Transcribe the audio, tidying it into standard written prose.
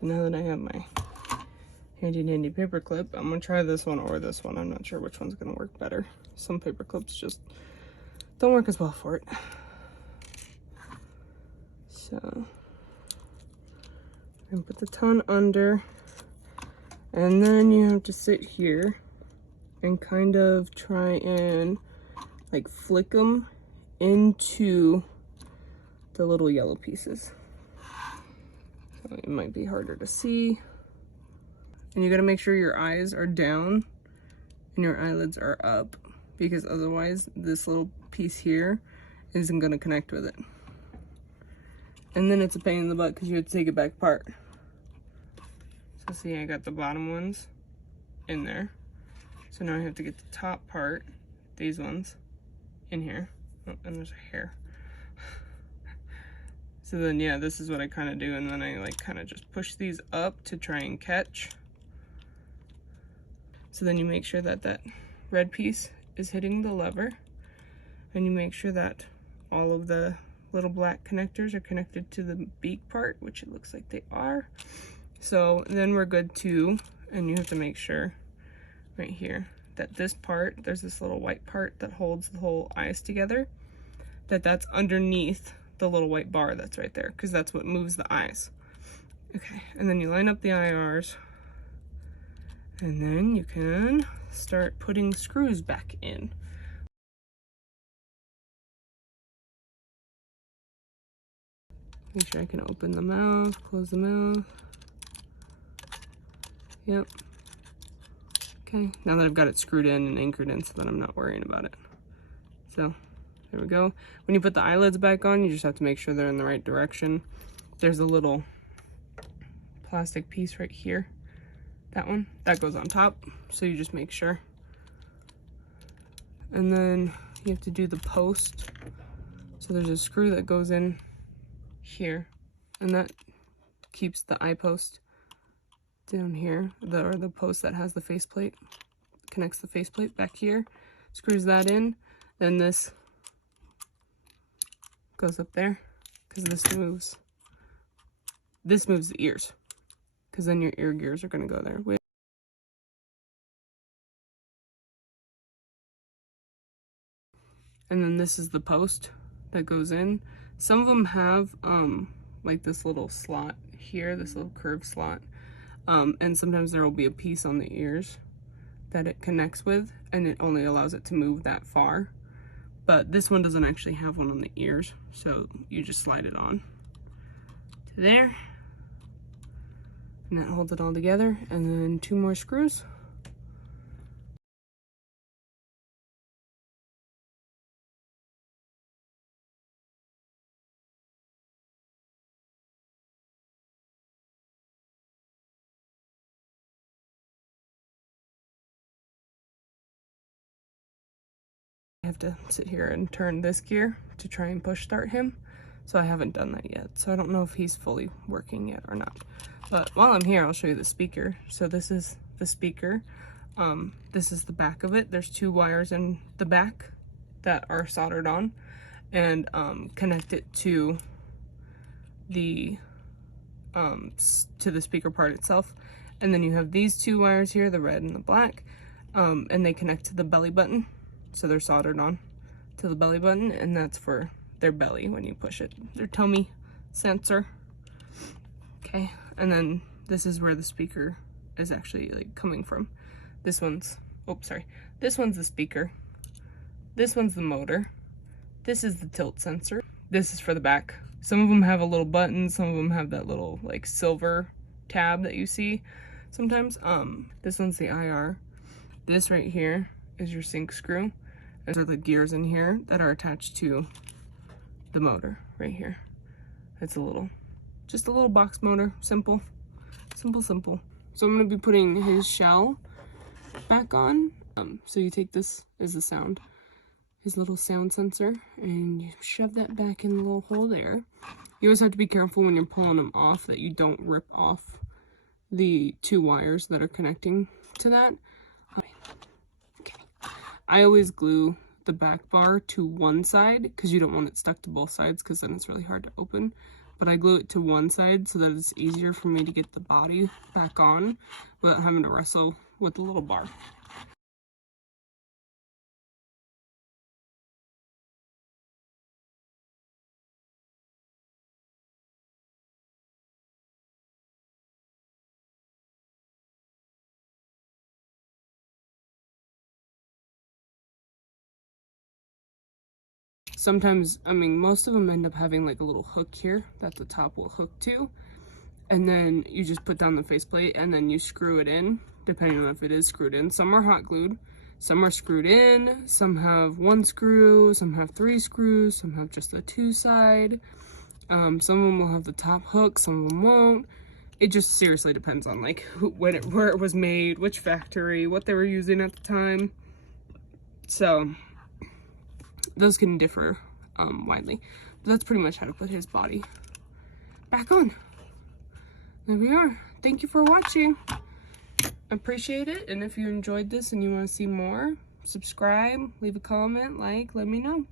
So now that I have my handy dandy paper clip, I'm gonna try this one or this one. I'm not sure which one's gonna work better. Some paper clips just don't work as well for it. So I'm gonna put the ton under, and then you have to sit here and kind of try and like flick them into the little yellow pieces. So it might be harder to see. And you gotta make sure your eyes are down and your eyelids are up, because otherwise this little piece here isn't gonna connect with it. And then it's a pain in the butt because you have to take it back apart. So see, I got the bottom ones in there. So now I have to get the top part, these ones, in here. Oh, and there's a hair. So then, yeah, this is what I kind of do. And then I like kind of just push these up to try and catch. So then you make sure that that red piece is hitting the lever, and you make sure that all of the little black connectors are connected to the beak part, which it looks like they are. So then we're good too. And you have to make sure right here that this part, there's this little white part that holds the whole eyes together, that's underneath the little white bar that's right there, because that's what moves the eyes. Okay, and then you line up the IRs, and then you can start putting screws back in. Make sure I can open the mouth, close the mouth. Yep. Okay, now that I've got it screwed in and anchored in so that I'm not worrying about it. So, there we go. When you put the eyelids back on, you just have to make sure they're in the right direction. There's a little plastic piece right here. That one, that goes on top, so you just make sure. And then you have to do the post. So there's a screw that goes in here, and that keeps the eye post down here, or the post that has the faceplate, connects the faceplate back here, screws that in. Then this goes up there, because this moves the ears, because then your ear gears are going to go there. And then this is the post that goes in. Some of them have like this little slot here, this little curved slot, and sometimes there will be a piece on the ears that it connects with, and it only allows it to move that far. But this one doesn't actually have one on the ears, so you just slide it on to there, and that holds it all together. And then 2 more screws. I have to sit here and turn this gear to try and push start him. So I haven't done that yet. So I don't know if he's fully working yet or not. But while I'm here, I'll show you the speaker. So this is the speaker. This is the back of it. There's 2 wires in the back that are soldered on and connect it to the speaker part itself. And then you have these 2 wires here, the red and the black, and they connect to the belly button. So they're soldered on to the belly button, and that's for their belly when you push it, their tummy sensor. Okay, and then this is where the speaker is actually like coming from. This one's, oh sorry, this one's the speaker. This one's the motor. This is the tilt sensor. This is for the back. Some of them have a little button, some of them have that little like silver tab that you see sometimes. This one's the IR. This right here is your sync screw. Those are the gears in here that are attached to the motor right here. It's just a little box motor, simple. So I'm gonna be putting his shell back on. So you take this as the sound, his little sound sensor, and you shove that back in the little hole there. You always have to be careful when you're pulling them off that you don't rip off the 2 wires that are connecting to that. I always glue the back bar to one side because you don't want it stuck to both sides, because then it's really hard to open. but I glue it to one side so that it's easier for me to get the body back on without having to wrestle with the little bar. Sometimes, I mean, most of them end up having like a little hook here that the top will hook to. And then you just put down the faceplate and then you screw it in, depending on if it is screwed in. Some are hot glued, some are screwed in, some have 1 screw, some have 3 screws, some have just the 2 side. Some of them will have the top hook, some of them won't. It just seriously depends on like where it was made, which factory, what they were using at the time. So those can differ widely. But that's pretty much how to put his body back on. There we are. Thank you for watching. Appreciate it. And if you enjoyed this and you want to see more, subscribe, leave a comment, like, let me know.